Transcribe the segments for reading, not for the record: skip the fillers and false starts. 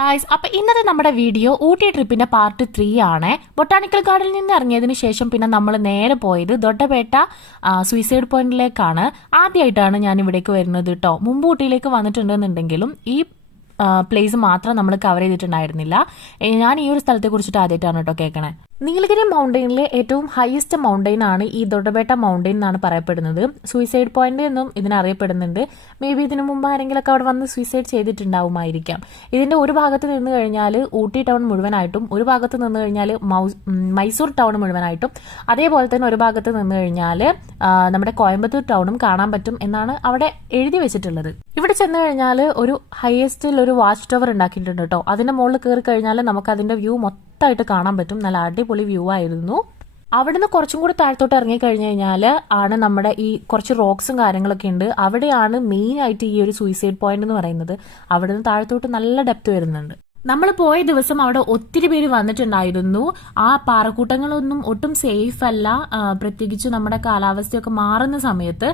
Guys, അപ്പൊ ഇന്നത്തെ നമ്മുടെ വീഡിയോ ഊട്ടി ട്രിപ്പിന്റെ പാർട്ട് 3 ആണ്. ബൊട്ടാണിക്കൽ ഗാർഡനിൽ നിന്ന് ഇറങ്ങിയതിനു ശേഷം പിന്നെ നമ്മൾ നേരെ പോയത് ദൊഡ്ഡപേട്ട സൂയിസൈഡ് പോയിന്റിലേക്കാണ്. ആദ്യമായിട്ടാണ് ഞാൻ ഇവിടേക്ക് വരുന്നത് കേട്ടോ. മുമ്പ് ഊട്ടിയിലേക്ക് വന്നിട്ടുണ്ടെന്നുണ്ടെങ്കിലും ഈ പ്ലേസ് മാത്രം നമ്മൾ കവർ ചെയ്തിട്ടുണ്ടായിരുന്നില്ല. ഞാൻ ഈ ഒരു സ്ഥലത്തെ കുറിച്ചിട്ട് ആദ്യമായിട്ടാണ് കേട്ടോ കേൾക്കണേ. നീലഗിരി മൗണ്ടെയിനിലെ ഏറ്റവും ഹയസ്റ്റ് മൗണ്ടെയിൻ ആണ് ഈ ദൊഡ്ഡപേട്ട മൗണ്ടെയിൻ എന്നാണ് പറയപ്പെടുന്നത്. സൂയിസൈഡ് പോയിന്റ് എന്നും ഇതിനറിയപ്പെടുന്നുണ്ട്. മേ ബി ഇതിനു മുമ്പ് ആരെങ്കിലൊക്കെ അവിടെ വന്ന് സൂയിസൈഡ് ചെയ്തിട്ടുണ്ടാവുമായിരിക്കാം. ഇതിന്റെ ഒരു ഭാഗത്ത് നിന്ന് കഴിഞ്ഞാൽ ഊട്ടി ടൗൺ മുഴുവനായിട്ടും, ഒരു ഭാഗത്ത് നിന്ന് കഴിഞ്ഞാൽ മൈസൂർ ടൗൺ മുഴുവനായിട്ടും, അതേപോലെ തന്നെ ഒരു ഭാഗത്ത് നിന്ന് കഴിഞ്ഞാൽ നമ്മുടെ കോയമ്പത്തൂർ ടൗണും കാണാൻ പറ്റും എന്നാണ് അവിടെ എഴുതി വെച്ചിട്ടുള്ളത്. ഇവിടെ ചെന്ന് കഴിഞ്ഞാൽ ഒരു ഹയസ്റ്റിൽ ഒരു വാച്ച് ടവർ ഉണ്ടാക്കിയിട്ടുണ്ട് കേട്ടോ. അതിന്റെ മുകളിൽ കയറി കഴിഞ്ഞാൽ നമുക്ക് അതിന്റെ വ്യൂ മൊത്തമായിട്ട് കാണാൻ പറ്റും. നല്ല അടിപൊളി വ്യൂ ആയിരുന്നു. അവിടുന്ന് കുറച്ചും കൂടി താഴത്തോട്ട് ഇറങ്ങി കഴിഞ്ഞു കഴിഞ്ഞാൽ ആണ് നമ്മുടെ ഈ കുറച്ച് റോക്സും കാര്യങ്ങളൊക്കെ ഉണ്ട്. അവിടെയാണ് മെയിൻ ആയിട്ട് ഈ ഒരു സൂയിസൈഡ് പോയിന്റ് എന്ന് പറയുന്നത്. അവിടുന്ന് താഴത്തോട്ട് നല്ല ഡെപ്ത് വരുന്നുണ്ട്. നമ്മൾ പോയ ദിവസം അവിടെ ഒത്തിരി പേര് വന്നിട്ടുണ്ടായിരുന്നു. ആ പാറക്കൂട്ടങ്ങളൊന്നും ഒട്ടും സേഫ് അല്ല, പ്രത്യേകിച്ച് നമ്മുടെ കാലാവസ്ഥയൊക്കെ മാറുന്ന സമയത്ത്.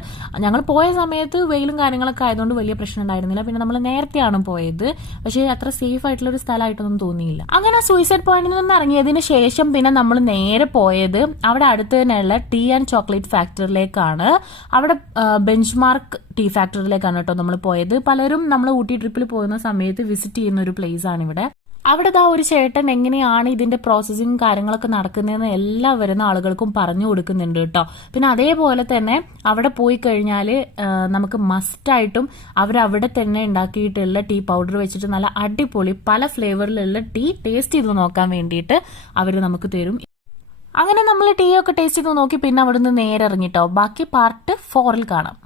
ഞങ്ങൾ പോയ സമയത്ത് വെയിലും കാര്യങ്ങളൊക്കെ ആയതുകൊണ്ട് വലിയ പ്രശ്നം ഉണ്ടായിരുന്നില്ല. പിന്നെ നമ്മൾ നേരത്തെയാണ് പോയത്, പക്ഷേ അത്ര സേഫ് ആയിട്ടുള്ള ഒരു സ്ഥലമായിട്ടൊന്നും തോന്നിയില്ല. അങ്ങനെ സൂയിസൈഡ് പോയിന്റിൽ നിന്ന് ഇറങ്ങിയതിന് ശേഷം പിന്നെ നമ്മൾ നേരെ പോയത് അവിടെ അടുത്ത് തന്നെയുള്ള ടീ ആൻഡ് ചോക്ലേറ്റ് ഫാക്ടറിയിലേക്കാണ്. അവിടെ ബെഞ്ച് മാർക്ക് ടീ ഫാക്ടറിയിലേക്കാണ് കേട്ടോ നമ്മൾ പോയത്. പലരും നമ്മൾ ഊട്ടി ട്രിപ്പിൽ പോകുന്ന സമയത്ത് വിസിറ്റ് ചെയ്യുന്ന ഒരു പ്ലേസ് ആണ് ഇവിടെ. അവിടെ ഒരു ചേട്ടൻ എങ്ങനെയാണ് ഇതിന്റെ പ്രോസസ്സിങ് കാര്യങ്ങളൊക്കെ നടക്കുന്നതെന്ന് എല്ലാ വരുന്ന ആളുകൾക്കും പറഞ്ഞു കൊടുക്കുന്നുണ്ട് കേട്ടോ. പിന്നെ അതേപോലെ തന്നെ അവിടെ പോയി കഴിഞ്ഞാൽ നമുക്ക് മസ്റ്റായിട്ടും അവരവിടെ തന്നെ ഉണ്ടാക്കിയിട്ടുള്ള ടീ പൗഡർ വെച്ചിട്ട് നല്ല അടിപൊളി പല ഫ്ലേവറിലുള്ള ടീ ടേസ്റ്റ് ചെയ്ത് നോക്കാൻ വേണ്ടിയിട്ട് അവർ നമുക്ക് തരും. അങ്ങനെ നമ്മൾ ടീ ഒക്കെ ടേസ്റ്റ് ചെയ്ത് നോക്കി പിന്നെ അവിടുന്ന് നേരെ ഇറങ്ങിട്ടോ. ബാക്കി പാർട്ട് 4 കാണാം.